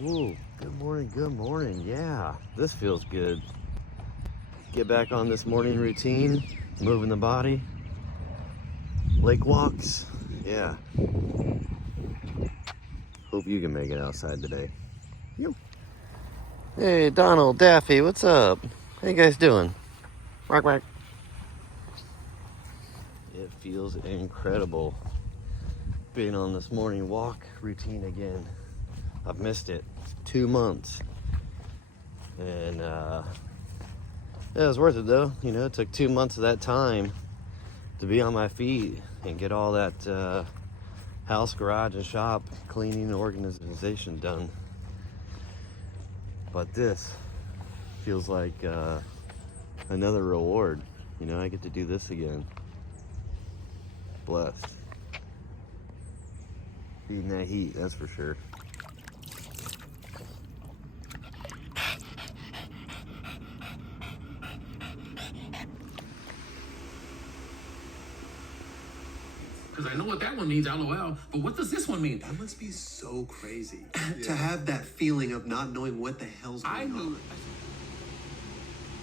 Ooh, good morning, good morning. Yeah, this feels good. Get back on this morning routine, moving the body, lake walks. Yeah. Hope you can make it outside today. Yo. Hey, Donald, Daffy, what's up? How you guys doing? Mark, Mark. It feels incredible being on this morning walk routine again. I've missed it. It's 2 months. And yeah, it was worth it though. You know, it took 2 months of that time to be on my feet and get all that house, garage, and shop cleaning and organization done. But this feels like another reward. You know, I get to do this again. Blessed. Beating that heat, that's for sure. Because I know what that one means, LOL. But what does this one mean? That must be so crazy to have that feeling of not knowing what the hell's going on.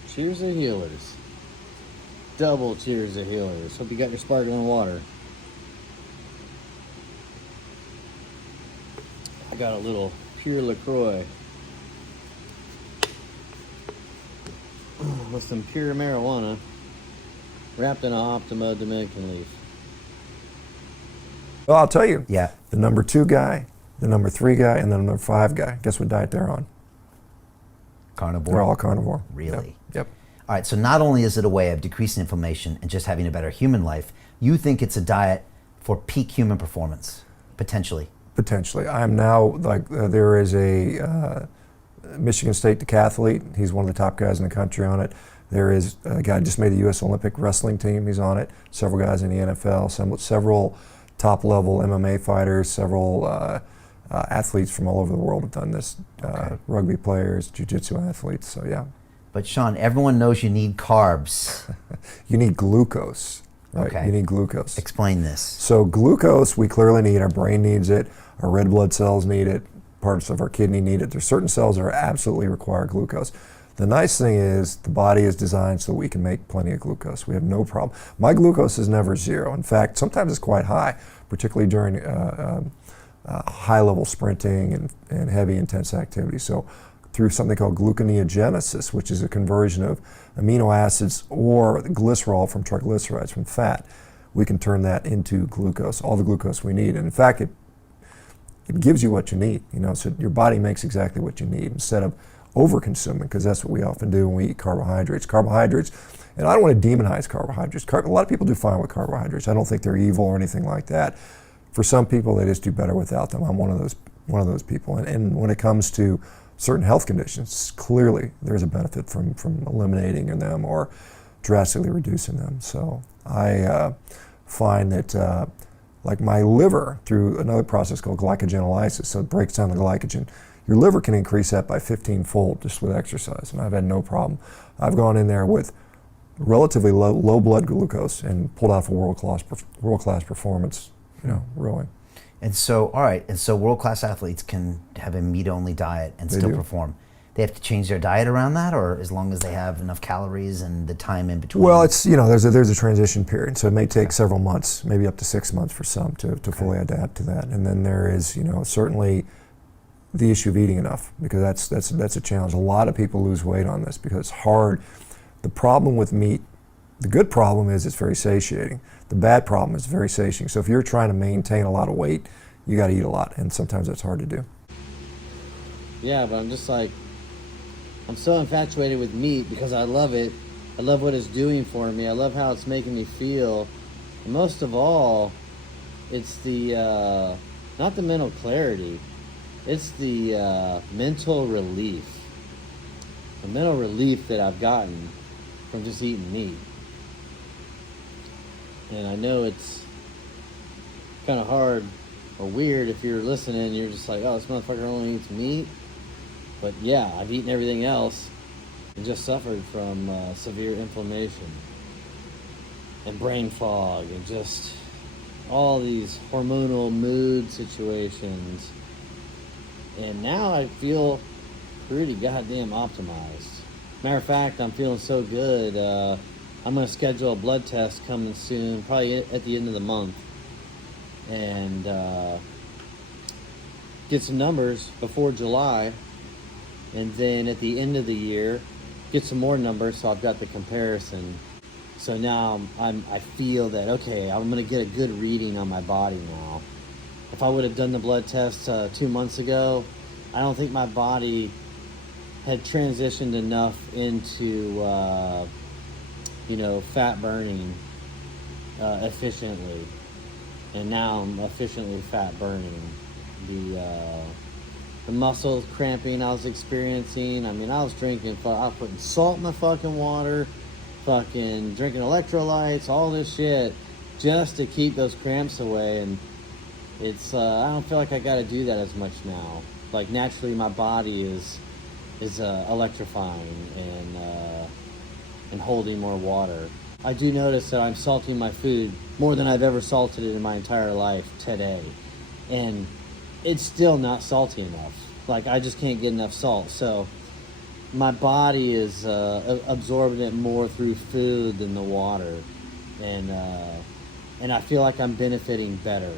Cheers to healers. Double cheers to healers. Hope you got your sparkling water. I got a little pure LaCroix with some pure marijuana wrapped in a Optima Dominican leaf. Well, I'll tell you. Yeah. The number 2 guy, the number 3 guy, and the number 5 guy. Guess what diet they're on? Carnivore? They're all carnivore. Really? Yep. All right, so not only is it a way of decreasing inflammation and just having a better human life, you think it's a diet for peak human performance, potentially? Potentially. I'm now, there is a Michigan State decathlete. He's one of the top guys in the country on it. There is a guy just made the U.S. Olympic wrestling team. He's on it. Several guys in the NFL, several top-level MMA fighters, several athletes from all over the world have done this. Okay. Rugby players, jiu-jitsu athletes, so yeah. But Sean, everyone knows you need carbs. You need glucose, right? Okay. You need glucose. Explain this. So glucose, we clearly need. Our brain needs it. Our red blood cells need it. Parts of our kidney need it. There's certain cells that absolutely require glucose. The nice thing is the body is designed so we can make plenty of glucose. We have no problem. My glucose is never 0. In fact, sometimes it's quite high, particularly during high-level sprinting and heavy, intense activity. So through something called gluconeogenesis, which is a conversion of amino acids or glycerol from triglycerides, from fat, we can turn that into glucose, all the glucose we need. And in fact, it gives you what you need, you know, so your body makes exactly what you need instead of over-consuming, because that's what we often do when we eat carbohydrates. Carbohydrates, and I don't want to demonize carbohydrates. A lot of people do fine with carbohydrates. I don't think they're evil or anything like that. For some people, they just do better without them. I'm one of those people. And when it comes to certain health conditions, clearly there's a benefit from eliminating them or drastically reducing them. So I find that like my liver, through another process called glycogenolysis, so it breaks down the glycogen, your liver can increase that by 15-fold just with exercise, and I've had no problem. I've gone in there with relatively low blood glucose and pulled off a world-class performance, you know, rowing. And so, all right, and so world-class athletes can have a meat-only diet and still perform. They have to change their diet around that, or as long as they have enough calories and the time in between? Well, it's, you know, there's a transition period, so it may take several months, maybe up to 6 months for some to fully adapt to that. And then there is, you know, certainly the issue of eating enough, because that's a challenge. A lot of people lose weight on this because it's hard. The problem with meat, the good problem is it's very satiating. The bad problem is very satiating. So if you're trying to maintain a lot of weight, you got to eat a lot, and sometimes that's hard to do. Yeah, but I'm just like, I'm so infatuated with meat because I love it. I love what it's doing for me. I love how it's making me feel. And most of all, it's the, not the mental clarity, it's the mental relief. The mental relief that I've gotten from just eating meat. And I know it's kind of hard or weird if you're listening and you're just like, oh, this motherfucker only eats meat. But yeah, I've eaten everything else and just suffered from severe inflammation and brain fog and just all these hormonal mood situations And now I feel pretty goddamn optimized. Matter of fact, I'm feeling so good. I'm going to schedule a blood test coming soon, probably at the end of the month. And get some numbers before July. And then at the end of the year, get some more numbers so I've got the comparison. So now I feel that, okay, I'm going to get a good reading on my body now. If I would have done the blood test 2 months ago, I don't think my body had transitioned enough into, fat burning efficiently. And now I'm efficiently fat burning. The muscle cramping I was experiencing, I mean, I was drinking, I was putting salt in my fucking water, fucking drinking electrolytes, all this shit, just to keep those cramps away. And it's, I don't feel like I gotta do that as much now. Like, naturally my body is electrifying and holding more water. I do notice that I'm salting my food more than I've ever salted it in my entire life today. And it's still not salty enough. Like, I just can't get enough salt. So my body is absorbing it more through food than the water. And I feel like I'm benefiting better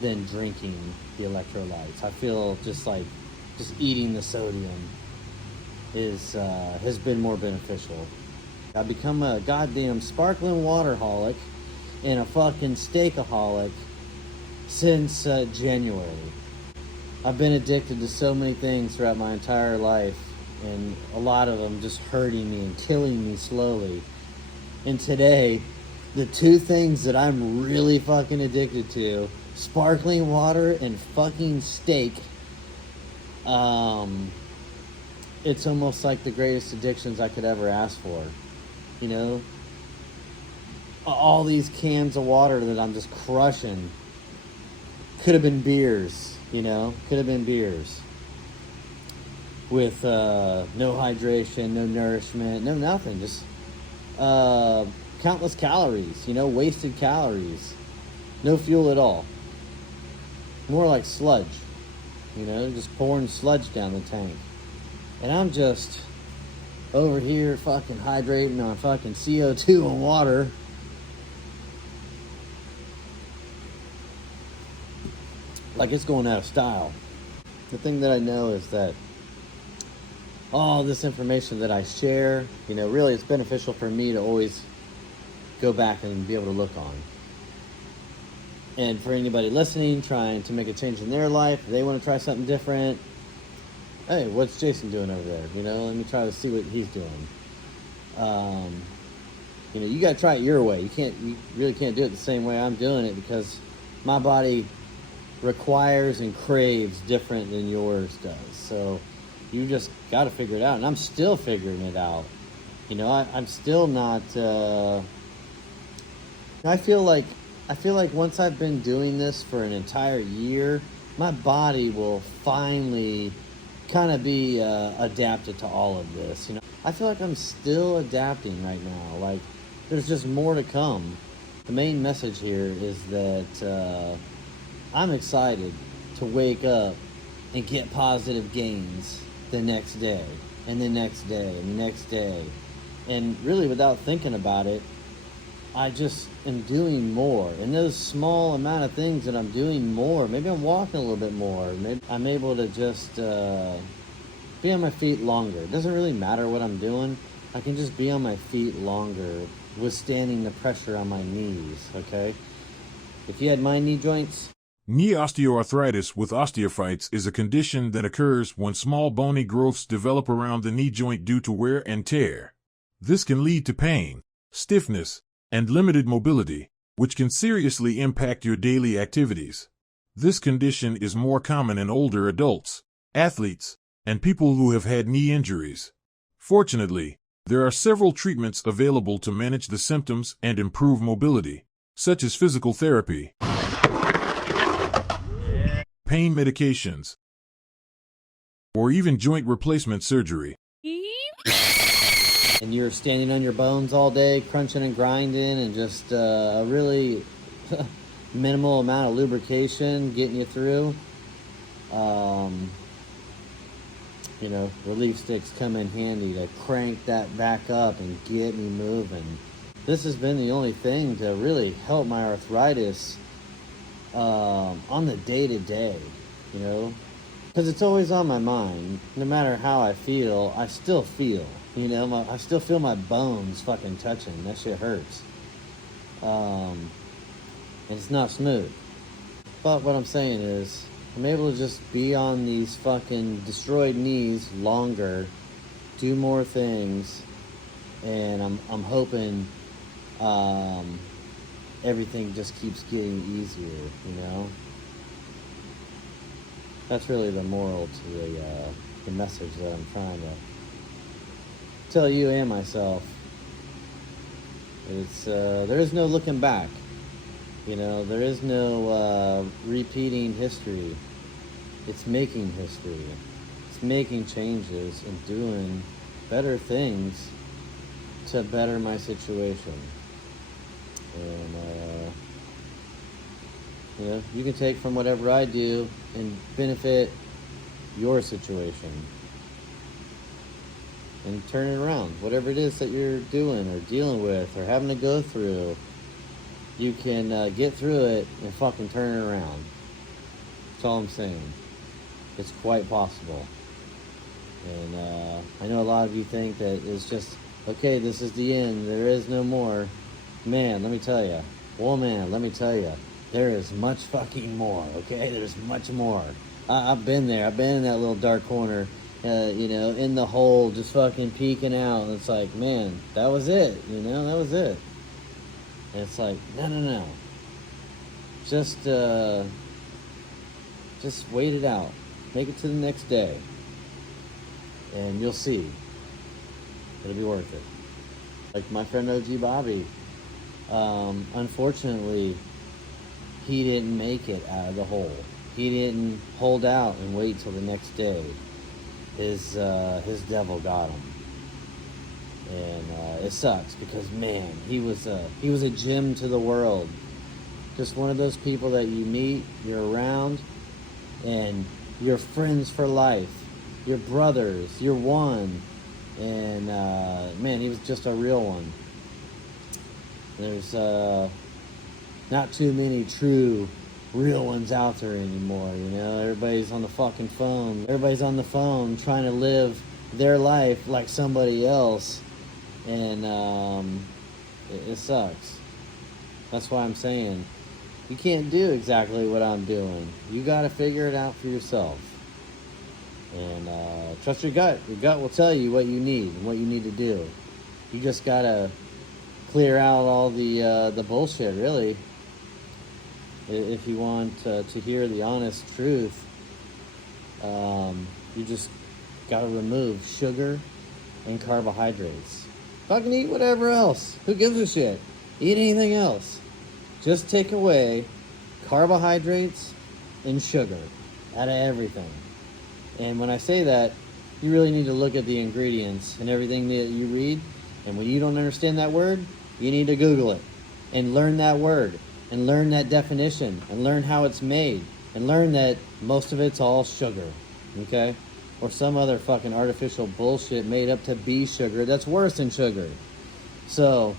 than drinking the electrolytes. I feel just eating the sodium has been more beneficial. I've become a goddamn sparkling waterholic and a fucking steakaholic since January. I've been addicted to so many things throughout my entire life, and a lot of them just hurting me and killing me slowly. And today, the two things that I'm really fucking addicted to, sparkling water and fucking steak, it's almost like the greatest addictions I could ever ask for. You know, all these cans of water that I'm just crushing could have been beers, could have been beers with no hydration, no nourishment, no nothing, just countless calories, wasted calories, no fuel at all. More like sludge, just pouring sludge down the tank. And I'm just over here fucking hydrating on fucking CO2 and water. Like it's going out of style. The thing that I know is that all this information that I share, really it's beneficial for me to always go back and be able to look on. And for anybody listening, trying to make a change in their life, if they want to try something different, hey, what's Jason doing over there? Let me try to see what he's doing. You got to try it your way. You really can't do it the same way I'm doing it, because my body requires and craves different than yours does. So you just got to figure it out. And I'm still figuring it out. I'm still not, I feel like once I've been doing this for an entire year, my body will finally kind of be adapted to all of this. I feel like I'm still adapting right now. Like, there's just more to come. The main message here is that I'm excited to wake up and get positive gains the next day and the next day and the next day. And really, without thinking about it, I just am doing more. And those small amount of things that I'm doing more, maybe I'm walking a little bit more. Maybe I'm able to just be on my feet longer. It doesn't really matter what I'm doing. I can just be on my feet longer, withstanding the pressure on my knees, okay? If you had my knee joints... Knee osteoarthritis with osteophytes is a condition that occurs when small bony growths develop around the knee joint due to wear and tear. This can lead to pain, stiffness, and limited mobility, which can seriously impact your daily activities. This condition is more common in older adults, athletes, and people who have had knee injuries. Fortunately, there are several treatments available to manage the symptoms and improve mobility, such as physical therapy, pain medications, or even joint replacement surgery. And you're standing on your bones all day, crunching and grinding, and just a really minimal amount of lubrication getting you through. you know, relief sticks come in handy to crank that back up and get me moving. This has been the only thing to really help my arthritis on the day-to-day, you know, because it's always on my mind. No matter how I feel, I still feel, you know, I still feel my bones fucking touching. That shit hurts. And it's not smooth. But what I'm saying is, I'm able to just be on these fucking destroyed knees longer, do more things, and I'm hoping everything just keeps getting easier, you know? That's really the moral to the message that I'm trying to tell you and myself. It's there is no looking back. You know, there is no repeating history. It's making history. It's making changes and doing better things to better my situation. And, you know, you can take from whatever I do and benefit your situation. And turn it around. Whatever it is that you're doing or dealing with or having to go through, you can get through it and fucking turn it around. That's all I'm saying. It's quite possible. And I know a lot of you think that it's just, okay, this is the end. There is no more. Man, let me tell you. Woman, let me tell you. There is much fucking more, okay? There's much more. I've been there. I've been in that little dark corner, you know, in the hole, just fucking peeking out. And it's like, man, that was it, you know? That was it. And it's like, no. Just wait it out. Make it to the next day. And you'll see. It'll be worth it. Like my friend OG Bobby, unfortunately, he didn't make it out of the hole. He didn't hold out and wait till the next day. His devil got him. And it sucks because, man, he was a gem to the world. Just one of those people that you meet, you're around, and you're friends for life. You're brothers. You're one. And, man, he was just a real one. There's not too many true real ones out there anymore, you know? Everybody's on the fucking phone. Everybody's on the phone trying to live their life like somebody else. And it sucks. That's why I'm saying you can't do exactly what I'm doing. You got to figure it out for yourself. And trust your gut. Your gut will tell you what you need and what you need to do. You just got to clear out all the bullshit, really. If you want to hear the honest truth, you just got to remove sugar and carbohydrates. Fucking eat whatever else. Who gives a shit? Eat anything else. Just take away carbohydrates and sugar out of everything. And when I say that, you really need to look at the ingredients and everything that you read. And when you don't understand that word, you need to Google it and learn that word and learn that definition and learn how it's made and learn that most of it's all sugar, okay? Or some other fucking artificial bullshit made up to be sugar that's worse than sugar. So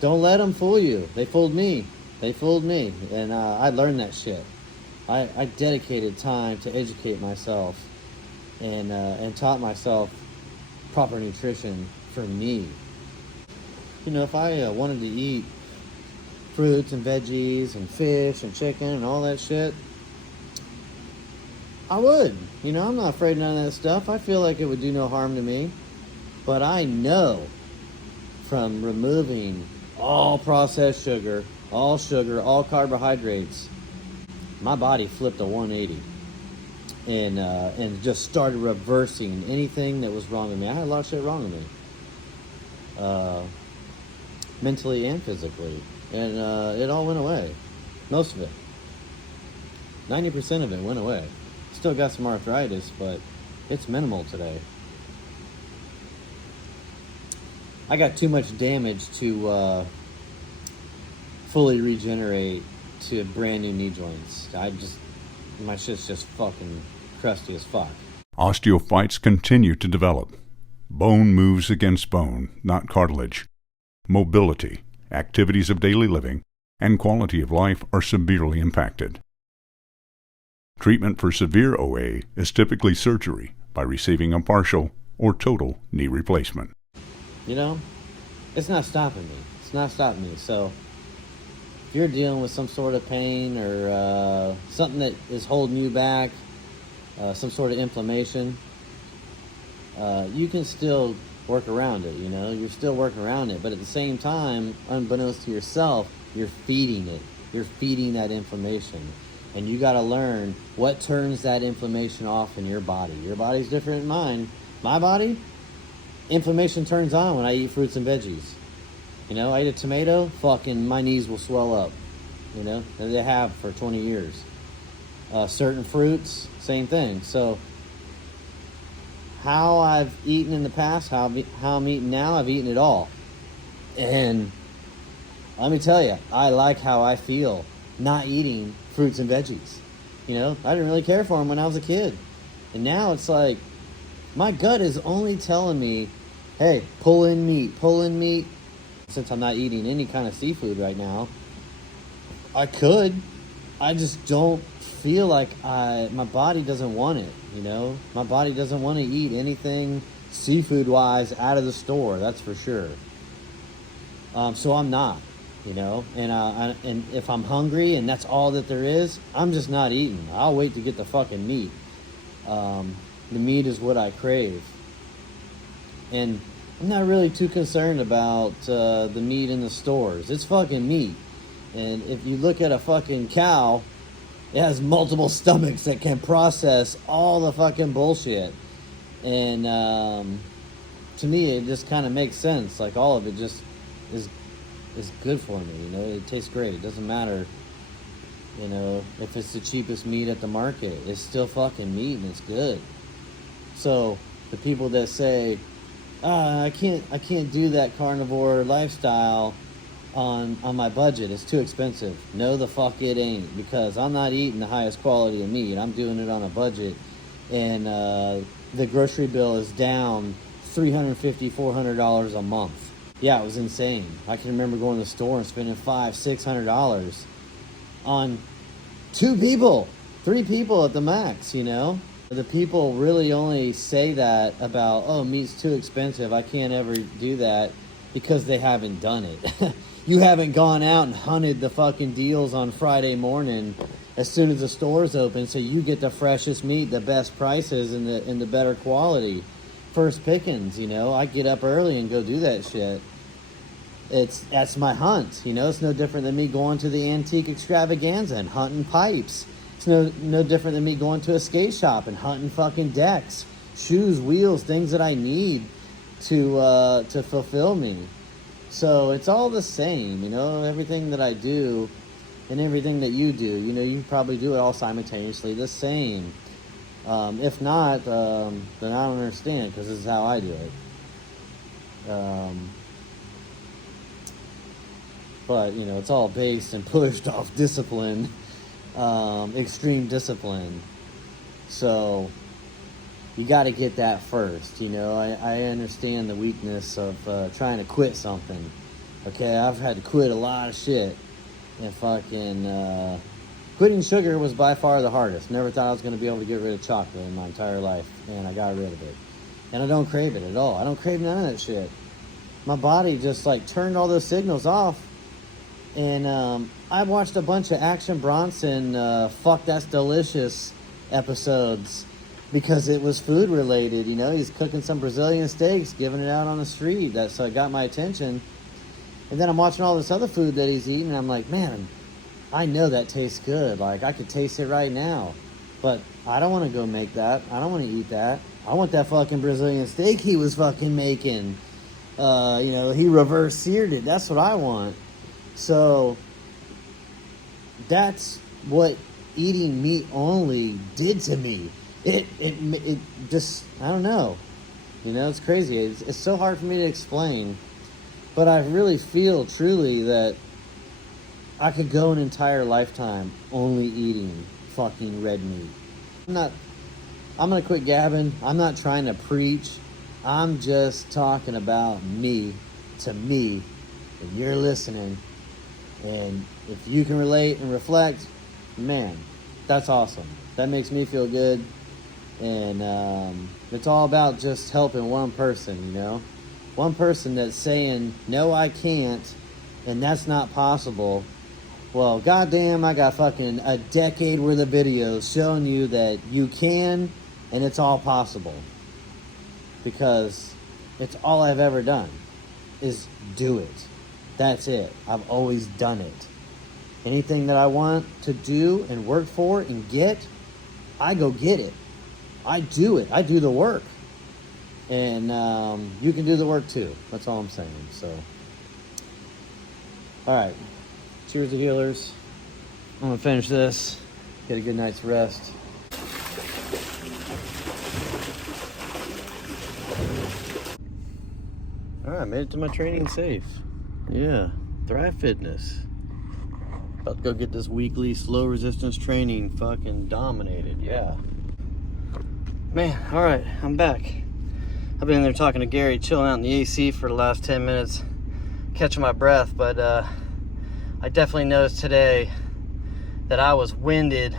don't let them fool you. They fooled me. And I learned that shit. I dedicated time to educate myself and taught myself proper nutrition for me. You know, if I wanted to eat fruits and veggies and fish and chicken and all that shit, I would. You know, I'm not afraid of none of that stuff. I feel like it would do no harm to me. But I know from removing all processed sugar, all carbohydrates, my body flipped a 180 and just started reversing anything that was wrong with me. I had a lot of shit wrong with me, mentally and physically, and it all went away. Most of it, 90% of it went away. Still got some arthritis, but it's minimal today. I got too much damage to fully regenerate to brand new knee joints. My shit's just fucking crusty as fuck. Osteophytes continue to develop. Bone moves against bone, not cartilage. Mobility, activities of daily living, and quality of life are severely impacted. Treatment for severe OA is typically surgery by receiving a partial or total knee replacement. You know, it's not stopping me. It's not stopping me. So if you're dealing with some sort of pain or something that is holding you back, some sort of inflammation, you can still work around it, you know? You're still working around it, but at the same time, unbeknownst to yourself, you're feeding it. You're feeding that inflammation. And you got to learn what turns that inflammation off in your body. Your body's different than mine. My body, inflammation turns on when I eat fruits and veggies. You know, I eat a tomato, fucking my knees will swell up. You know, and they have for 20 years. Certain fruits, same thing. So how I've eaten in the past, how I'm eating now, I've eaten it all. And let me tell you, I like how I feel not eating fruits and veggies. You know, I didn't really care for them when I was a kid. And now it's like, my gut is only telling me, hey, pull in meat. Since I'm not eating any kind of seafood right now, I could. I just don't feel like my body doesn't want it, you know? My body doesn't want to eat anything seafood-wise out of the store, that's for sure. So I'm not. You know, and if I'm hungry and that's all that there is, I'm just not eating. I'll wait to get the fucking meat. The meat is what I crave. And I'm not really too concerned about the meat in the stores. It's fucking meat. And if you look at a fucking cow, it has multiple stomachs that can process all the fucking bullshit. And to me, it just kind of makes sense. Like, all of it just is good for me, you know. It tastes great. It doesn't matter, you know, if it's the cheapest meat at the market. It's still fucking meat and it's good. So the people that say, I can't do that carnivore lifestyle on my budget, it's too expensive. No, the fuck it ain't, because I'm not eating the highest quality of meat. I'm doing it on a budget, and the grocery bill is down $350, $400 a month. Yeah, it was insane. I can remember going to the store and spending $500-$600 on 2 people, 3 people at the max, you know? The people really only say that about, oh, meat's too expensive, I can't ever do that, because they haven't done it. You haven't gone out and hunted the fucking deals on Friday morning as soon as the store's open, so you get the freshest meat, the best prices, and the better quality. First pickings, you know. I get up early and go do that shit. That's my hunt, you know. It's no different than me going to the antique extravaganza and hunting pipes. It's no different than me going to a skate shop and hunting fucking decks, shoes, wheels, things that I need to fulfill me. So it's all the same, you know. Everything that I do and everything that you do, you know, you probably do it all simultaneously the same. If not, then I don't understand, because this is how I do it. But, you know, it's all based and pushed off discipline, extreme discipline. So you got to get that first, you know. I understand the weakness of trying to quit something. Okay, I've had to quit a lot of shit. And fucking quitting sugar was by far the hardest. Never thought I was going to be able to get rid of chocolate in my entire life, and I got rid of it. And I don't crave it at all. I don't crave none of that shit. My body just like turned all those signals off. And I watched a bunch of Action Bronson Fuck That's Delicious episodes because it was food related. You know, he's cooking some Brazilian steaks, giving it out on the street. So it got my attention. And then I'm watching all this other food that he's eating, and I'm like, man, I know that tastes good. Like, I could taste it right now. But I don't want to go make that. I don't want to eat that. I want that fucking Brazilian steak he was fucking making. You know, he reverse seared it. That's what I want. So that's what eating meat only did to me. It just, I don't know. You know, it's crazy. It's so hard for me to explain. But I really feel truly that I could go an entire lifetime only eating fucking red meat. I'm I'm gonna quit gabbing. I'm not trying to preach. I'm just talking about me to me, and you're listening. And if you can relate and reflect, man, that's awesome. That makes me feel good. And it's all about just helping one person, you know? One person that's saying, no, I can't, and that's not possible. Well, goddamn, I got fucking a decade worth of videos showing you that you can, and it's all possible. Because it's all I've ever done is do it. That's it. I've always done it. Anything that I want to do and work for and get, I go get it. I do it. I do the work. And you can do the work too. That's all I'm saying. So, all right. Cheers to healers. I'm going to finish this. Get a good night's rest. All right. Made it to my training safe. Yeah. Thrive Fitness. About to go get this weekly slow resistance training fucking dominated. Yeah. Man, all right, I'm back. I've been in there talking to Gary, chilling out in the AC for the last 10 minutes, catching my breath, but I definitely noticed today that I was winded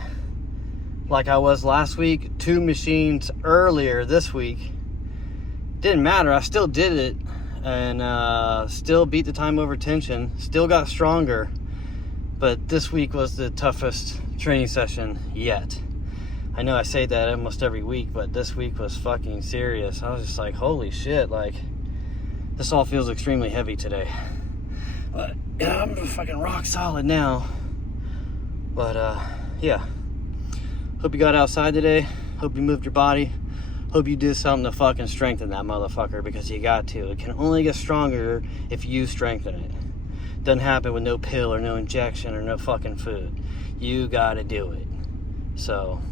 like I was last week, 2 machines earlier this week. Didn't matter, I still did it, and still beat the time over tension, still got stronger, but this week was the toughest training session yet. I know I say that almost every week, but this week was fucking serious. I was just like, holy shit, like, this all feels extremely heavy today. But, yeah, I'm fucking rock solid now. But, yeah. Hope you got outside today. Hope you moved your body. Hope you did something to fucking strengthen that motherfucker, because you got to. It can only get stronger if you strengthen it. Doesn't happen with no pill or no injection or no fucking food. You gotta do it. So,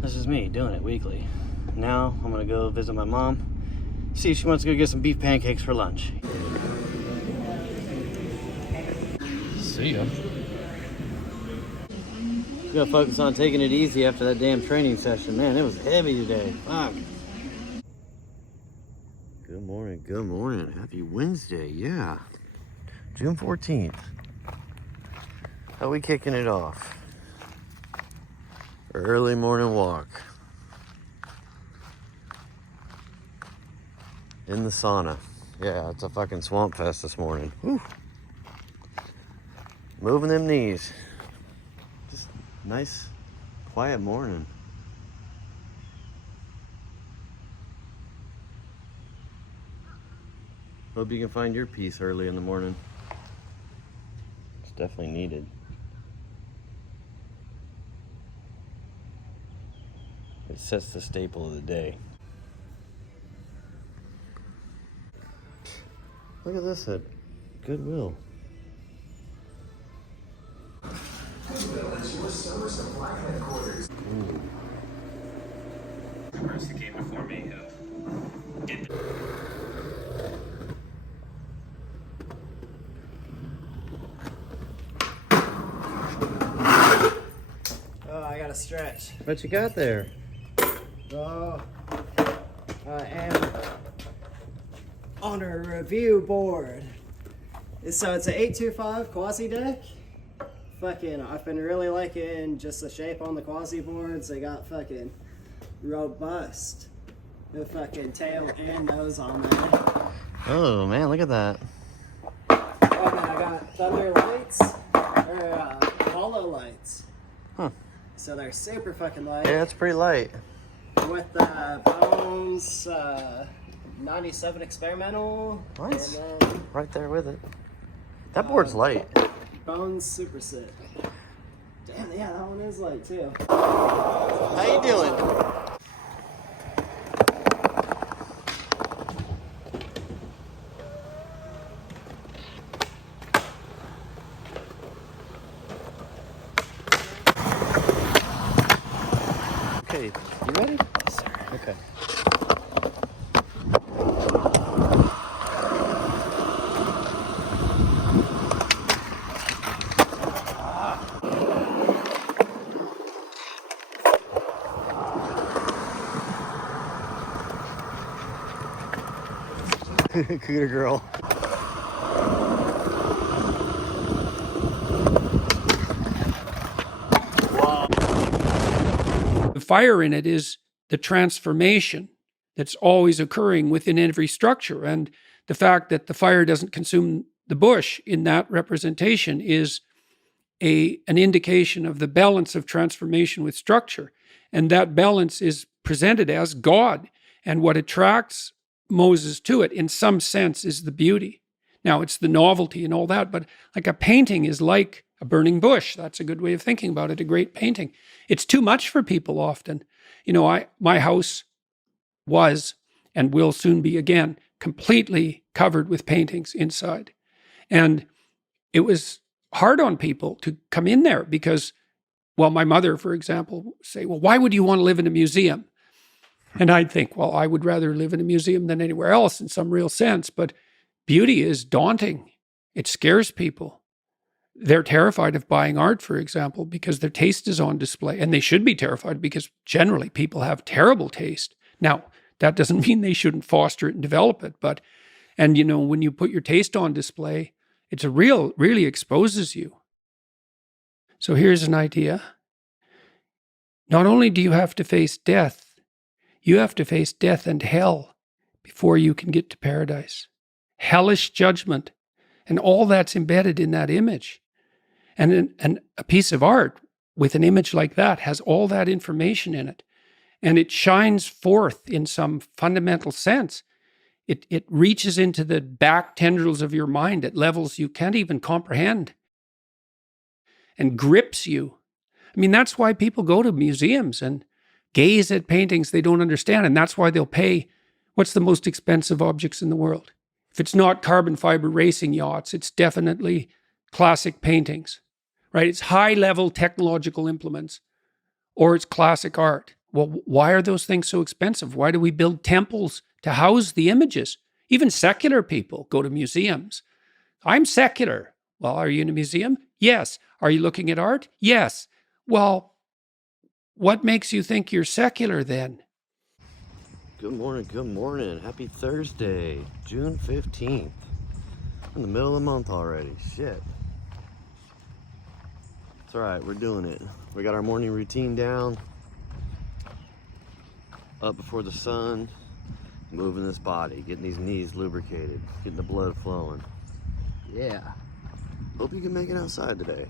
this is me doing it weekly. Now I'm gonna go visit my mom, see if she wants to go get some beef pancakes for lunch. See ya. Gotta focus on taking it easy after that damn training session. Man, it was heavy today. Fuck. Good morning, good morning. Happy Wednesday, yeah. June 14th. How we kicking it off? Early morning walk in the sauna. Yeah, it's a fucking swamp fest this morning. Whew. Moving them knees. Just nice, quiet morning. Hope you can find your peace early in the morning. It's definitely needed. It sets the staple of the day. Look at this at Goodwill. Ooh. The person that came before me did. Oh, I gotta stretch. What you got there? Oh, I am on a review board. So it's an 825 quasi deck. Fucking, I've been really liking just the shape on the quasi boards. They got fucking robust. The fucking tail and nose on there. Oh man, look at that. Oh man, I got thunder lights, or hollow lights. Huh. So they're super fucking light. Yeah, it's pretty light. With the Bones 97 experimental. Nice. And then Right there with it. That board's light. Bones super sick. Damn, yeah, that one is light too. How you doing? Okay, you ready? Yes, sir. Okay. Cooter girl. The fire in it is the transformation that's always occurring within every structure. And the fact that the fire doesn't consume the bush in that representation is an indication of the balance of transformation with structure. And that balance is presented as God. And what attracts Moses to it, in some sense, is the beauty. Now, it's the novelty and all that, but like a painting is like a burning bush. That's a good way of thinking about it, a great painting. It's too much for people often. You know, my house was and will soon be again completely covered with paintings inside. And it was hard on people to come in there because, well, my mother, for example, would say, well, why would you want to live in a museum? And I'd think, well, I would rather live in a museum than anywhere else in some real sense. But beauty is daunting. It scares people. They're terrified of buying art, for example, because their taste is on display. And they should be terrified because generally people have terrible taste. Now, that doesn't mean they shouldn't foster it and develop it. And you know, when you put your taste on display, it's really exposes you. So here's an idea. Not only do you have to face death, you have to face death and hell before you can get to paradise. Hellish judgment. And all that's embedded in that image. And a piece of art with an image like that has all that information in it. And it shines forth in some fundamental sense. It reaches into the back tendrils of your mind at levels you can't even comprehend and grips you. I mean, that's why people go to museums and gaze at paintings they don't understand. And that's why they'll pay, what's the most expensive objects in the world? If it's not carbon fiber racing yachts, it's definitely classic paintings, right? It's high-level technological implements, or it's classic art. Well, why are those things so expensive? Why do we build temples to house the images? Even secular people go to museums. I'm secular. Well, are you in a museum? Yes. Are you looking at art? Yes. Well, what makes you think you're secular then? Good morning, good morning. Happy Thursday, June 15th. In the middle of the month already. Shit. It's all right, we're doing it. We got our morning routine down. Up before the sun, moving this body, getting these knees lubricated, getting the blood flowing. Yeah. Hope you can make it outside today.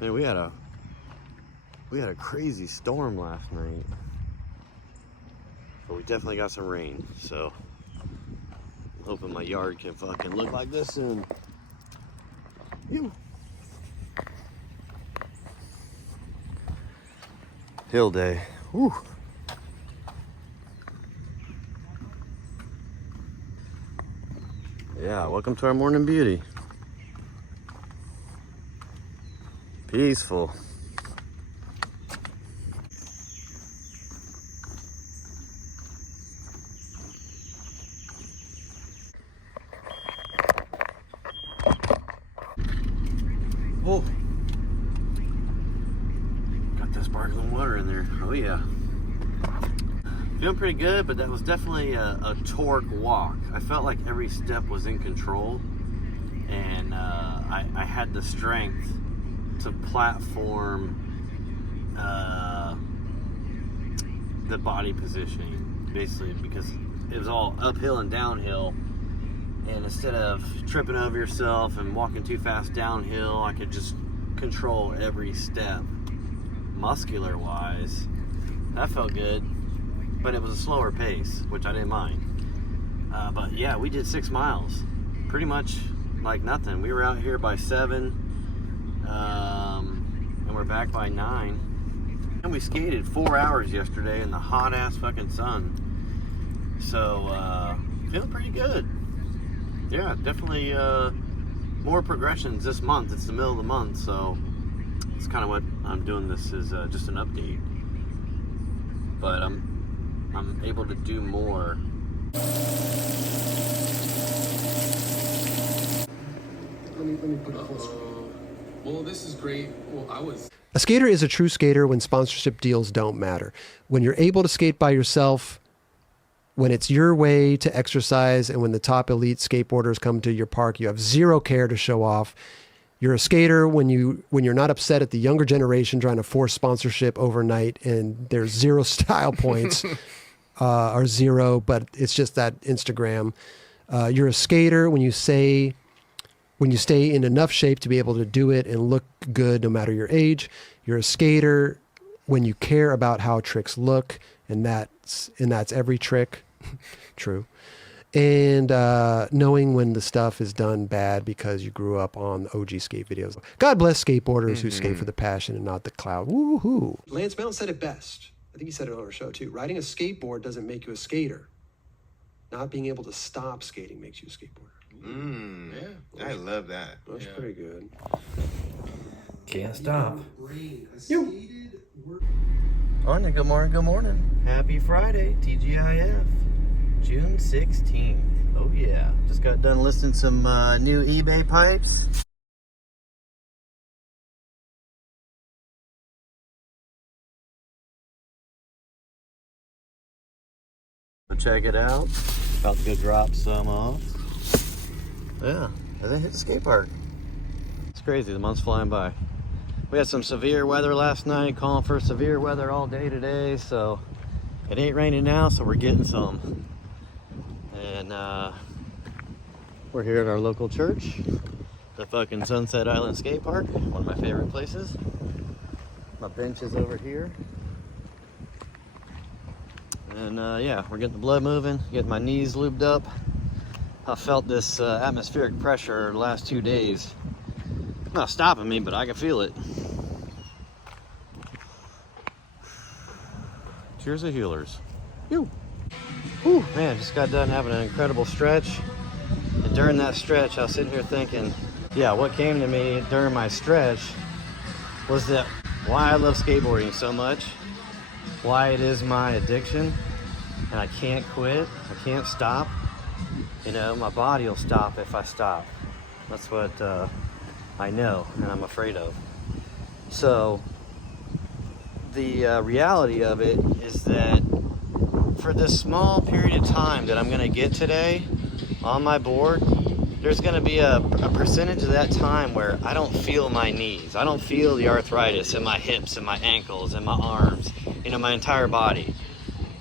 Man, we had a crazy storm last night. But we definitely got some rain, so I'm hoping my yard can fucking look like this soon. Ew. Hill day. Whew. Yeah, welcome to our morning beauty. Peaceful. Oh, got that sparkling water in there. Oh yeah. Feeling pretty good, but that was definitely a torque walk. I felt like every step was in control, and I had the strength to platform the body positioning, basically, because it was all uphill and downhill. And instead of tripping over yourself and walking too fast downhill, I could just control every step, muscular-wise. That felt good, but it was a slower pace, which I didn't mind. But yeah, we did 6 miles, pretty much like nothing. We were out here by 7, and we're back by 9. And we skated 4 hours yesterday in the hot-ass fucking sun. So, feeling pretty good. Yeah, definitely more progressions this month. It's the middle of the month, so it's kind of what I'm doing. This is just an update, but I'm able to do more. Let me put it closer. Well, this is great. Well, A skater is a true skater when sponsorship deals don't matter. When you're able to skate by yourself, when it's your way to exercise and when the top elite skateboarders come to your park, you have zero care to show off. You're a skater when you're not upset at the younger generation trying to force sponsorship overnight and there's 0 style points or 0, but it's just that Instagram. You're a skater when you stay in enough shape to be able to do it and look good no matter your age. You're a skater when you care about how tricks look, and that's every trick. True. And knowing when the stuff is done bad because you grew up on OG skate videos. God bless skateboarders who skate for the passion and not the cloud. Woohoo! Lance Mountain said it best. I think he said it on our show too. Riding a skateboard doesn't make you a skater. Not being able to stop skating makes you a skateboarder. Yeah, I love that. That's pretty good. Can't stop. Anya, good morning, good morning. Happy Friday, TGIF. June 16th. Oh yeah. Just got done listing some new eBay pipes. So check it out. About to go drop some off. Yeah, and then hit the skate park. It's crazy, the month's flying by. We had some severe weather last night, calling for severe weather all day today, so it ain't raining now, so we're getting some. And we're here at our local church, the fucking Sunset Island Skate Park, one of my favorite places. My bench is over here. And yeah, we're getting the blood moving, getting my knees lubed up. I felt this atmospheric pressure the last 2 days. Not stopping me, but I can feel it. Cheers to healers. Whew, man, just got done having an incredible stretch. And during that stretch, I was sitting here thinking, yeah, what came to me during my stretch was that why I love skateboarding so much, why it is my addiction, and I can't quit, I can't stop. You know, my body will stop if I stop. That's what I know and I'm afraid of. So the reality of it is that for this small period of time that I'm gonna get today on my board, there's gonna be a percentage of that time where I don't feel my knees. I don't feel the arthritis in my hips and my ankles and my arms, you know, my entire body.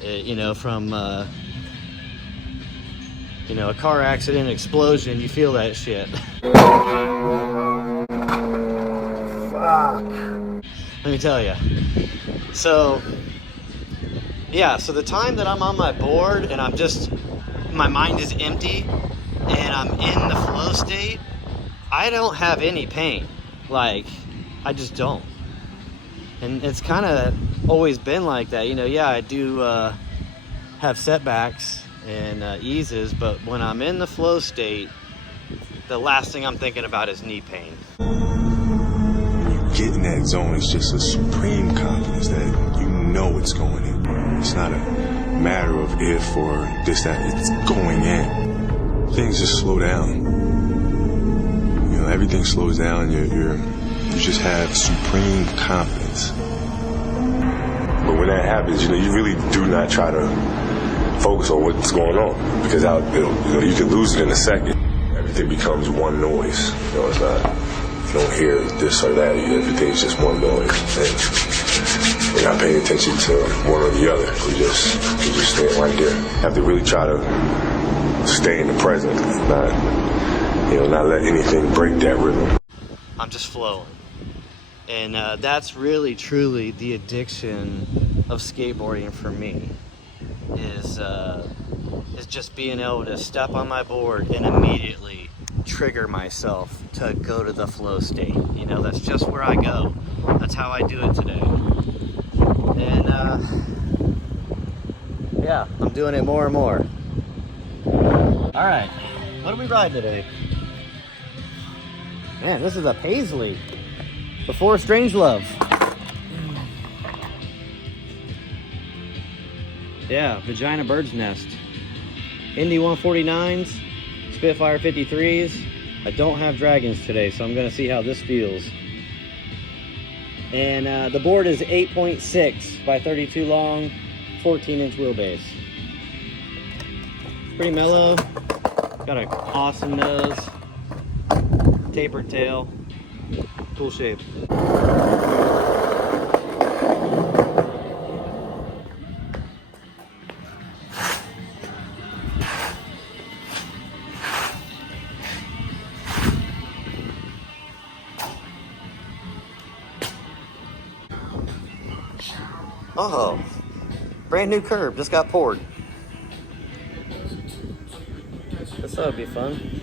You know, from you know, a car accident, explosion, you feel that shit. Fuck. Let me tell you. So, yeah, so the time that I'm on my board and I'm just, my mind is empty and I'm in the flow state, I don't have any pain. Like, I just don't. And it's kind of always been like that. You know, yeah, I do have setbacks and eases, but when I'm in the flow state, the last thing I'm thinking about is knee pain. When you get in that zone, it's just a supreme confidence that you know it's going in. It's not a matter of if or this, that, it's going in. Things just slow down. You know, everything slows down. You just have supreme confidence. But when that happens, you know, you really do not try to focus on what's going on, because you can lose it in a second. Everything becomes one noise. You know, it's not, you don't hear this or that. Everything's just one noise, and you're not paying attention to one or the other. You just stand right there. You have to really try to stay in the present, not let anything break that rhythm. I'm just flowing, and that's really, truly the addiction of skateboarding for me. Is just being able to step on my board and immediately trigger myself to go to the flow state. You know, that's just where I go. That's how I do it today. And yeah, I'm doing it more and more. All right, what do we ride today? Man, this is a Paisley before Strangelove. Yeah, Vagina Bird's Nest. Indy 149s, Spitfire 53s. I don't have Dragons today, so I'm gonna see how this feels. And the board is 8.6 by 32 long, 14-inch wheelbase. Pretty mellow. Got an awesome nose. Tapered tail. Cool shape. Oh, brand new curb just got poured. This ought to be fun.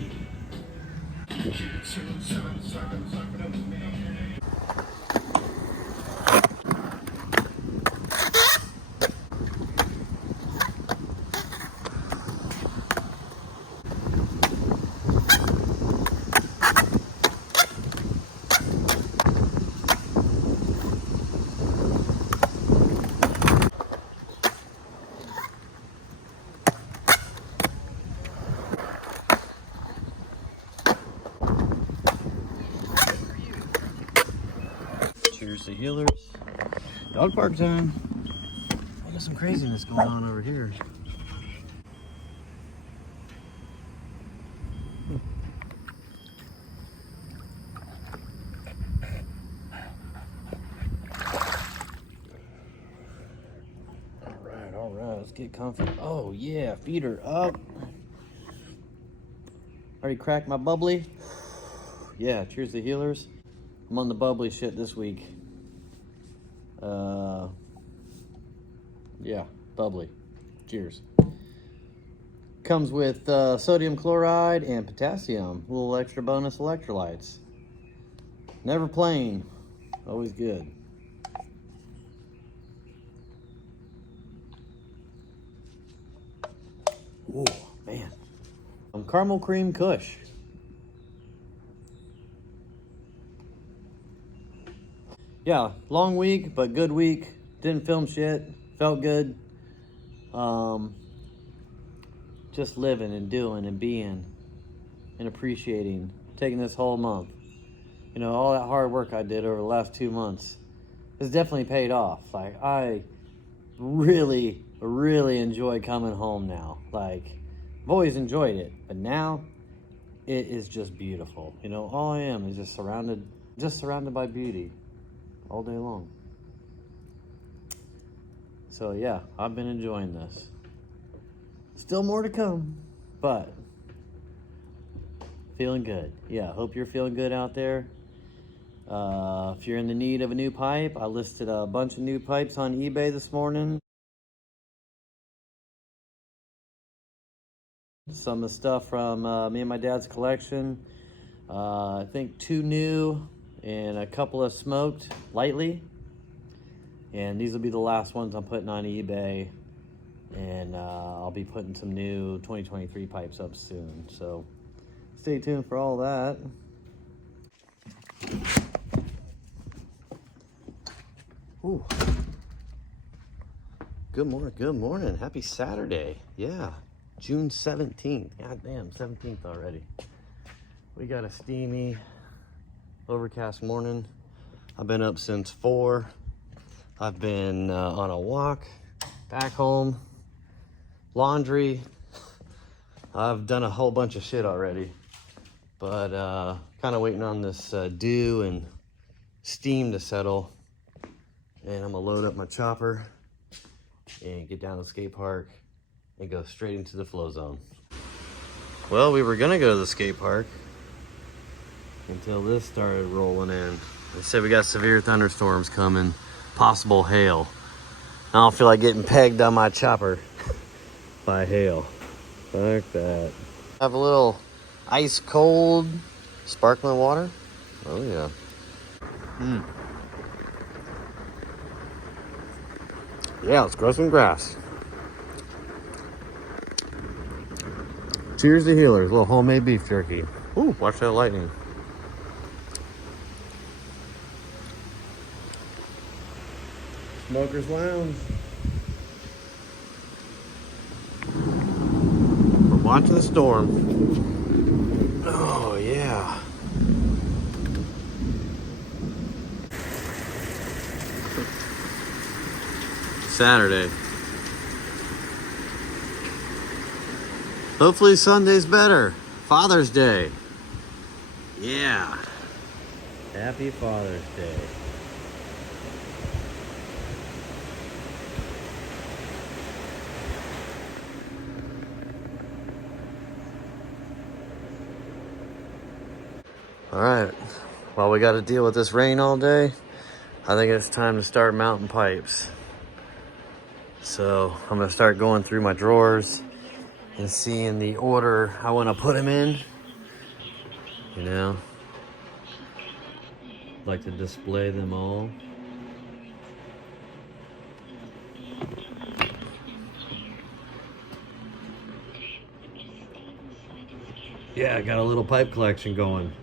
Cheers to healers. Dog park time. I got some craziness going on over here. All right, let's get comfy. Oh yeah, feeder up. Already cracked my bubbly. Yeah, cheers to healers. I'm on the bubbly shit this week. Yeah, bubbly. Cheers. Comes with sodium chloride and potassium. A little extra bonus electrolytes. Never plain. Always good. Ooh, man. Caramel cream kush. Yeah, long week, but good week. Didn't film shit. Felt good. Just living and doing and being and appreciating. Taking this whole month. You know, all that hard work I did over the last 2 months has definitely paid off. Like, I really, really enjoy coming home now. Like, I've always enjoyed it, but now it is just beautiful. You know, all I am is just surrounded by beauty all day long. So yeah, I've been enjoying this. Still more to come, but feeling good. Yeah, hope you're feeling good out there. If you're in the need of a new pipe, I listed a bunch of new pipes on eBay this morning. Some of the stuff from me and my dad's collection. I think 2 new and a couple of smoked lightly. And these will be the last ones I'm putting on eBay. And I'll be putting some new 2023 pipes up soon. So stay tuned for all that. Ooh. Good morning, good morning. Happy Saturday. Yeah, June 17th. God damn, 17th already. We got a steamy, overcast morning. I've been up since 4. I've been on a walk, back home, laundry. I've done a whole bunch of shit already. But kind of waiting on this dew and steam to settle. And I'm gonna load up my chopper and get down to the skate park and go straight into the flow zone. Well, we were gonna go to the skate park until this started rolling in. They said we got severe thunderstorms coming, possible hail. I don't feel like getting pegged on my chopper by hail. Fuck that. I have a little ice cold sparkling water. Oh yeah. Yeah, let's grow some grass. Cheers to healers. A little homemade beef jerky. Ooh, watch that lightning. Smokers Lounge. We're watching the storm. Oh, yeah. Saturday. Hopefully Sunday's better. Father's Day. Yeah. Happy Father's Day. All right, well, we got to deal with this rain all day. I think it's time to start mounting pipes. So I'm gonna start going through my drawers and seeing the order I want to put them in. You know, like to display them all. Yeah, I got a little pipe collection going.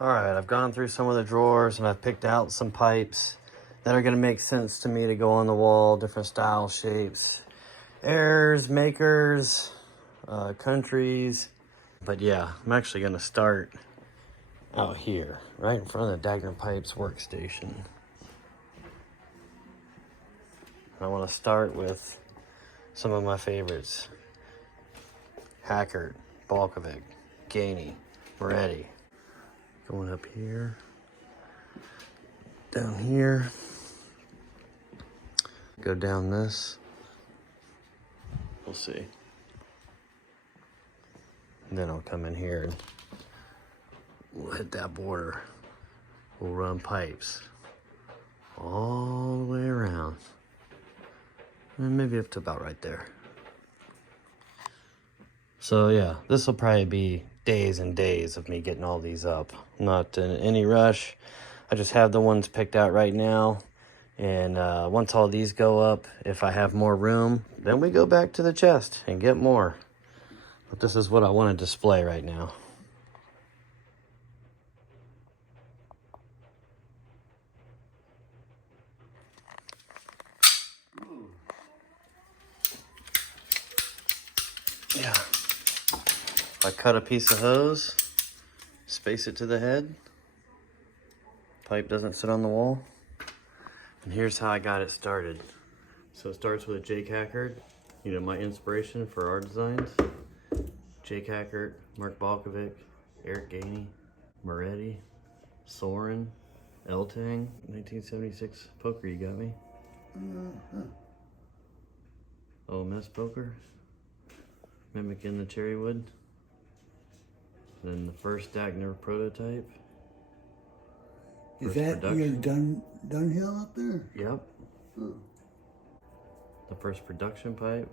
All right, I've gone through some of the drawers and I've picked out some pipes that are gonna make sense to me to go on the wall, different style, shapes, airs, makers, countries. But yeah, I'm actually gonna start out here, right in front of the Dagner Pipes workstation. I wanna start with some of my favorites. Hackert, Balkovic, Gainey, Moretti. Going up here, down here, go down this, we'll see. And then I'll come in here and we'll hit that border. We'll run pipes all the way around. And maybe up to about right there. So yeah, this will probably be days and days of me getting all these up. I'm not in any rush. I just have the ones picked out right now. And once all these go up, if I have more room, then we go back to the chest and get more. But this is what I want to display right now. Yeah. I cut a piece of hose, space it to the head. Pipe doesn't sit on the wall. And here's how I got it started. So it starts with a Jake Hackert, you know, my inspiration for our designs. Jake Hackert, Mark Balkovic, Eric Gainey, Moretti, Soren, Eltang, 1976 poker, you got me? OMS poker, mimicking the cherrywood. Then the first Dagner prototype. Is that your Dunhill up there? Yep. Oh. The first production pipe.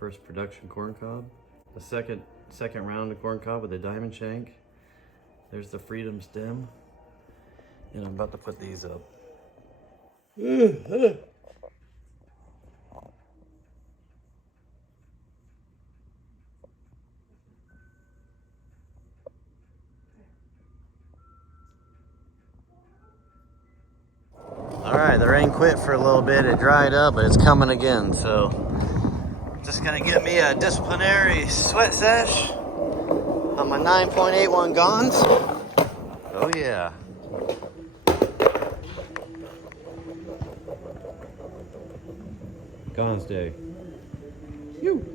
First production corncob. The second round of corncob with a diamond shank. There's the Freedom stem. And I'm about to put these up. All right, the rain quit for a little bit. It dried up, but it's coming again. So just gonna get me a disciplinary sweat sesh on my 9.81 Gons. Oh yeah. Gons day. You.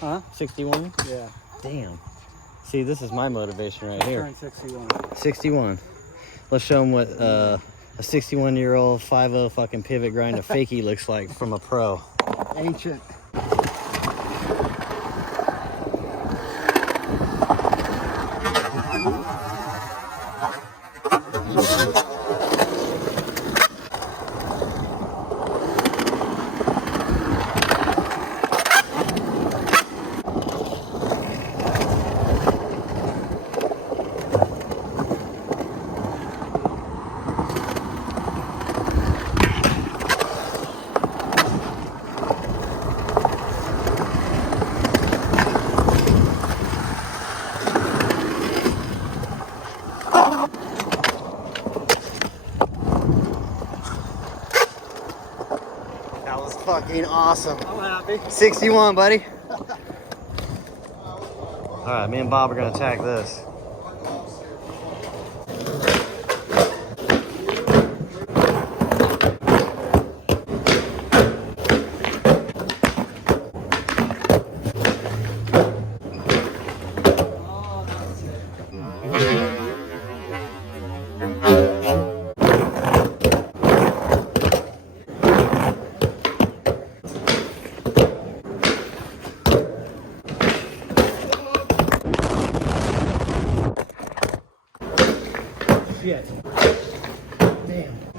Huh? 61? Yeah. Damn. See, this is my motivation right here. 61. 61. Let's show them what a 61-year-old 5.0 fucking pivot grind of fakie looks like from a pro. Ancient. That was fucking awesome. I'm happy. 61, buddy. All right, me and Bob are gonna attack this. Damn.